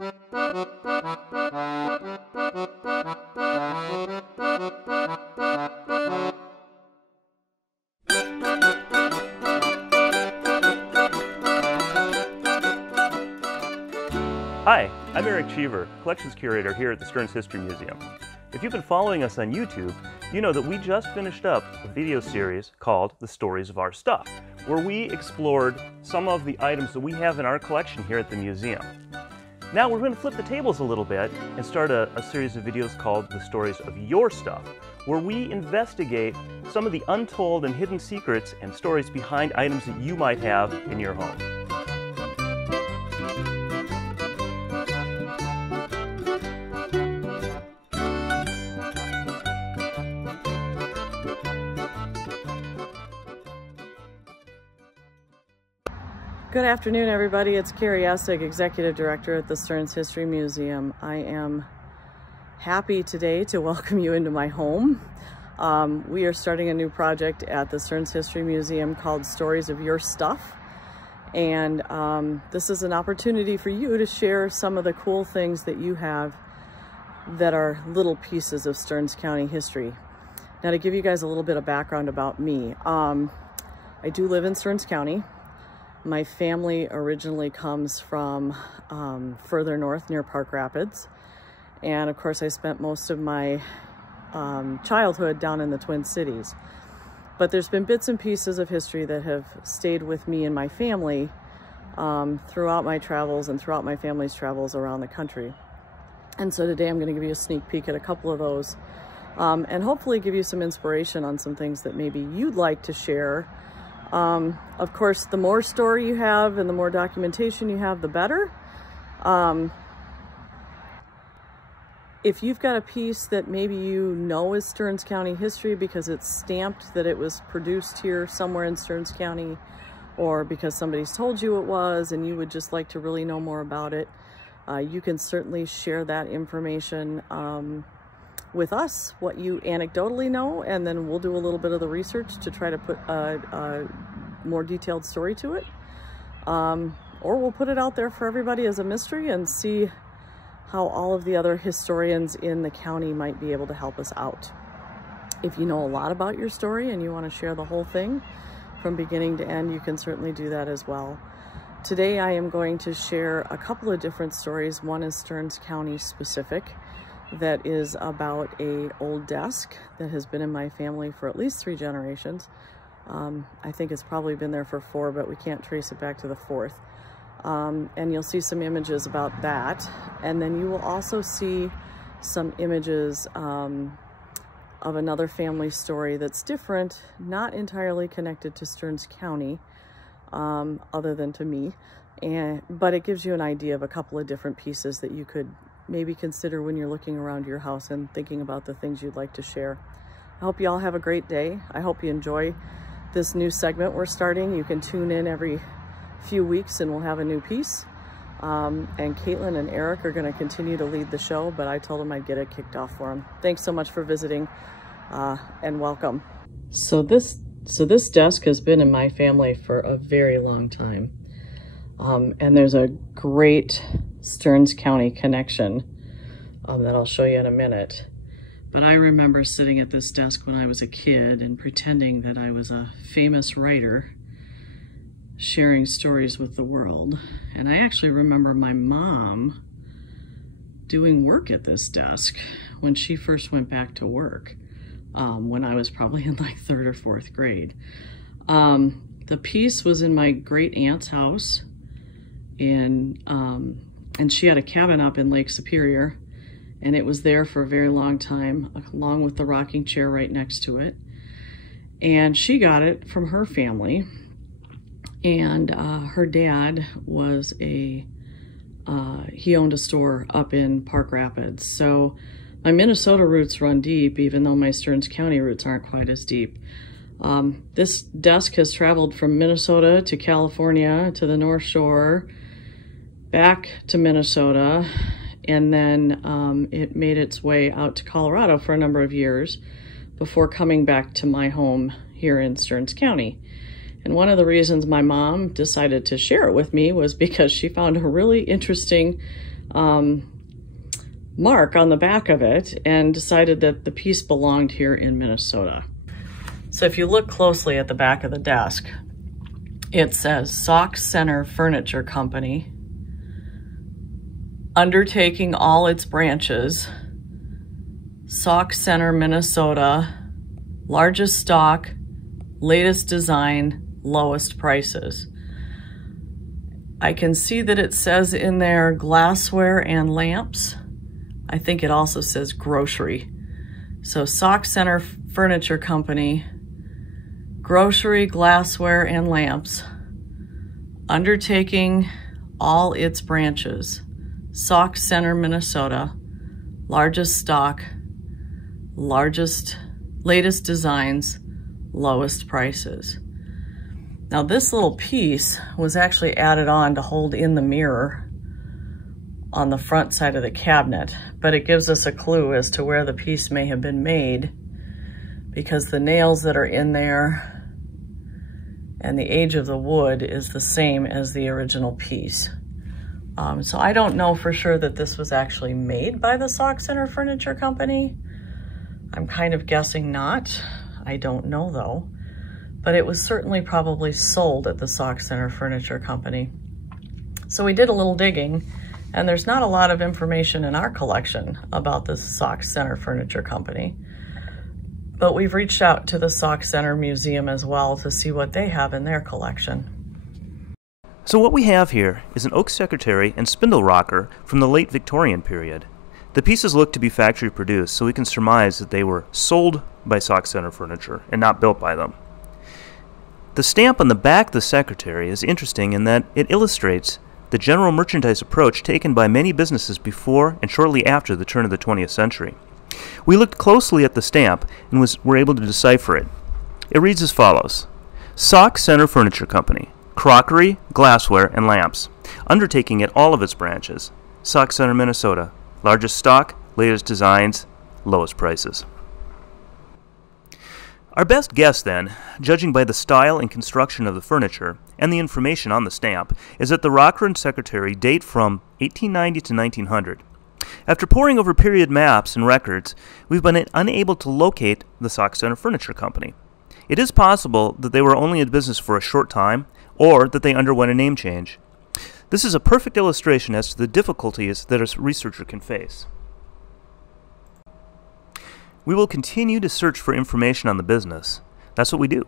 Hi, I'm Eric Cheever, Collections Curator here at the Stearns History Museum. If you've been following us on YouTube, you know that we just finished up a video series called The Stories of Our Stuff, where we explored some of the items that we have in our collection here at the museum. Now we're going to flip the tables a little bit and start a series of videos called The Stories of Your Stuff, where we investigate some of the untold and hidden secrets and stories behind items that you might have in your home. Good afternoon, everybody. It's Carie Essig, Executive Director at the Stearns History Museum. I am happy today to welcome you into my home. We are starting a new project at the Stearns History Museum called Stories of Your Stuff. And this is an opportunity for you to share some of the cool things that you have that are little pieces of Stearns County history. Now, to give you guys a little bit of background about me, I do live in Stearns County. My family originally comes from further north near Park Rapids. And of course, I spent most of my childhood down in the Twin Cities. But there's been bits and pieces of history that have stayed with me and my family throughout my travels and throughout my family's travels around the country. And so today I'm going to give you a sneak peek at a couple of those and hopefully give you some inspiration on some things that maybe you'd like to share. Of course, the more story you have and the more documentation you have, the better. If you've got a piece that maybe you know is Stearns County history because it's stamped that it was produced here somewhere in Stearns County, or because somebody's told you it was and you would just like to really know more about it, you can certainly share that information with us, what you anecdotally know, and then we'll do a little bit of the research to try to put a more detailed story to it. Or we'll put it out there for everybody as a mystery and see how all of the other historians in the county might be able to help us out. If you know a lot about your story and you want to share the whole thing from beginning to end, you can certainly do that as well. Today I am going to share a couple of different stories. One is Stearns County specific, that is about an old desk that has been in my family for at least 3 generations. I think it's probably been there for 4, but we can't trace it back to the 4th. And you'll see some images about that. And then you will also see some images of another family story that's different, not entirely connected to Stearns County, other than to me. But it gives you an idea of a couple of different pieces that you could maybe consider when you're looking around your house and thinking about the things you'd like to share. I hope you all have a great day. I hope you enjoy this new segment we're starting. You can tune in every few weeks and we'll have a new piece. And Caitlin and Eric are going to continue to lead the show, but I told them I'd get it kicked off for them. Thanks so much for visiting and welcome. So this desk has been in my family for a very long time. And there's a great Stearns County connection that I'll show you in a minute. But I remember sitting at this desk when I was a kid and pretending that I was a famous writer sharing stories with the world. And I actually remember my mom doing work at this desk when she first went back to work, when I was probably in like 3rd or 4th grade. The piece was in my great aunt's house, and she had a cabin up in Lake Superior, and it was there for a very long time, along with the rocking chair right next to it. And she got it from her family, and her dad was he owned a store up in Park Rapids. So my Minnesota roots run deep, even though my Stearns County roots aren't quite as deep. This desk has traveled from Minnesota to California to the North Shore, back to Minnesota, and then it made its way out to Colorado for a number of years before coming back to my home here in Stearns County. And one of the reasons my mom decided to share it with me was because she found a really interesting mark on the back of it and decided that the piece belonged here in Minnesota. So if you look closely at the back of the desk, it says Sauk Center Furniture Company, undertaking all its branches, Sauk Center, Minnesota, largest stock, latest design, lowest prices. I can see that it says in there glassware and lamps. I think it also says grocery. So Sauk Center Furniture Company, grocery, glassware, and lamps, undertaking all its branches, Sauk Center, Minnesota, largest stock, latest designs, lowest prices. Now this little piece was actually added on to hold in the mirror on the front side of the cabinet, but it gives us a clue as to where the piece may have been made because the nails that are in there and the age of the wood is the same as the original piece. So I don't know for sure that this was actually made by the Sauk Center Furniture Company. I'm kind of guessing not. I don't know though, but it was certainly probably sold at the Sauk Center Furniture Company. So we did a little digging, and there's not a lot of information in our collection about the Sauk Center Furniture Company, but we've reached out to the Sauk Center Museum as well to see what they have in their collection. So what we have here is an oak secretary and spindle rocker from the late Victorian period. The pieces look to be factory produced, so we can surmise that they were sold by Sauk Center Furniture and not built by them. The stamp on the back of the secretary is interesting in that it illustrates the general merchandise approach taken by many businesses before and shortly after the turn of the 20th century. We looked closely at the stamp and were able to decipher it. It reads as follows: Sauk Center Furniture Company, crockery, glassware, and lamps, undertaking at all of its branches, Sauk Center, Minnesota, largest stock, latest designs, lowest prices. Our best guess then, judging by the style and construction of the furniture and the information on the stamp, is that the rocker and secretary date from 1890 to 1900. After poring over period maps and records, we've been unable to locate the Sauk Center Furniture Company. It is possible that they were only in business for a short time, or that they underwent a name change. This is a perfect illustration as to the difficulties that a researcher can face. We will continue to search for information on the business. That's what we do.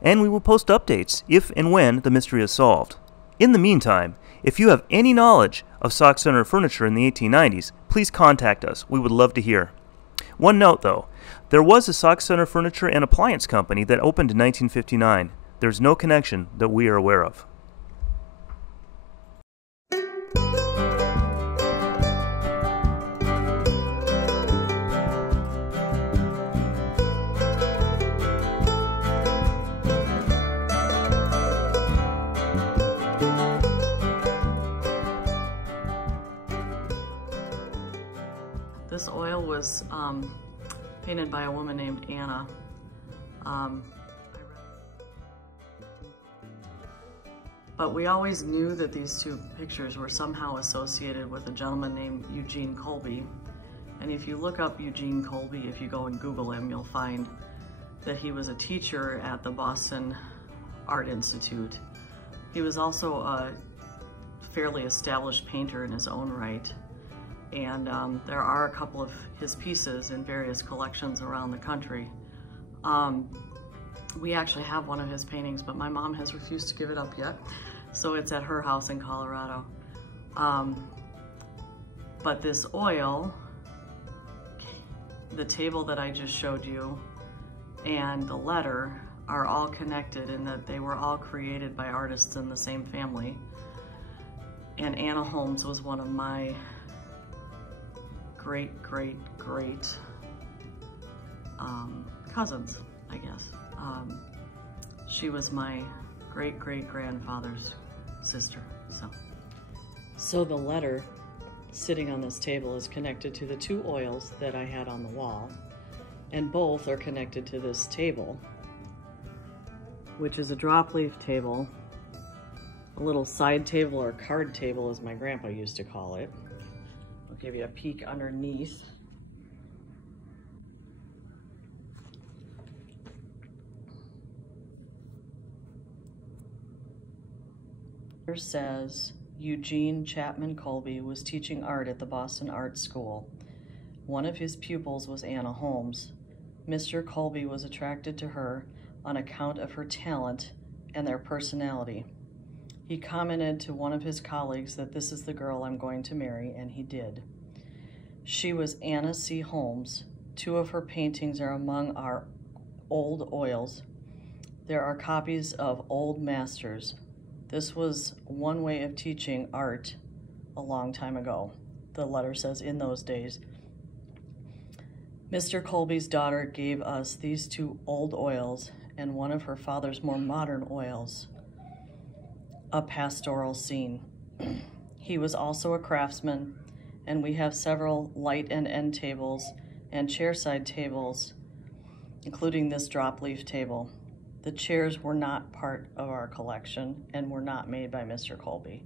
And we will post updates if and when the mystery is solved. In the meantime, if you have any knowledge of Sauk Center Furniture in the 1890s, please contact us. We would love to hear. One note though, there was a Sauk Center Furniture and Appliance Company that opened in 1959. There's no connection that we are aware of. This oil was painted by a woman named Anna. But we always knew that these two pictures were somehow associated with a gentleman named Eugene Colby. And if you look up Eugene Colby, if you go and Google him, you'll find that he was a teacher at the Boston Art Institute. He was also a fairly established painter in his own right. And there are a couple of his pieces in various collections around the country. We actually have one of his paintings, but my mom has refused to give it up yet. So it's at her house in Colorado. But this oil, the table that I just showed you, and the letter are all connected in that they were all created by artists in the same family. And Anna Holmes was one of my great cousins, I guess. She was my great-great-grandfather's sister, So the letter sitting on this table is connected to the two oils that I had on the wall, and both are connected to this table, which is a drop leaf table, a little side table or card table as my grandpa used to call it. I'll give you a peek underneath. Here says, Eugene Chapman Colby was teaching art at the Boston Art School. One of his pupils was Anna Holmes. Mr. Colby was attracted to her on account of her talent and their personality. He commented to one of his colleagues that this is the girl I'm going to marry, and he did. She was Anna C. Holmes. 2 of her paintings are among our old oils. There are copies of Old Masters. This was one way of teaching art a long time ago. The letter says, in those days. Mr. Colby's daughter gave us these 2 old oils and one of her father's more modern oils, a pastoral scene. He was also a craftsman, and we have several light and end tables and chairside tables, including this drop leaf table. The chairs were not part of our collection and were not made by Mr. Colby.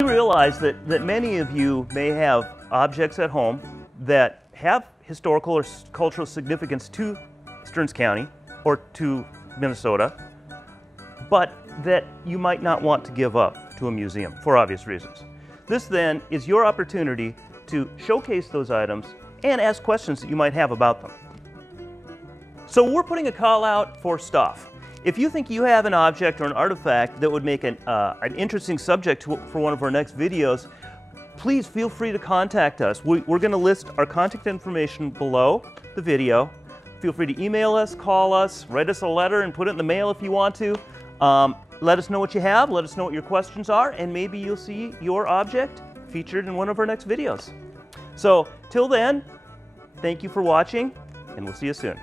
You realize that many of you may have objects at home that have historical or cultural significance to Stearns County or to Minnesota, but that you might not want to give up to a museum for obvious reasons. This then is your opportunity to showcase those items and ask questions that you might have about them. So we're putting a call out for stuff. If you think you have an object or an artifact that would make an interesting subject for one of our next videos, please feel free to contact us. We're going to list our contact information below the video. Feel free to email us, call us, write us a letter, and put it in the mail if you want to. Let us know what you have, let us know what your questions are, and maybe you'll see your object featured in one of our next videos. So, till then, thank you for watching, and we'll see you soon.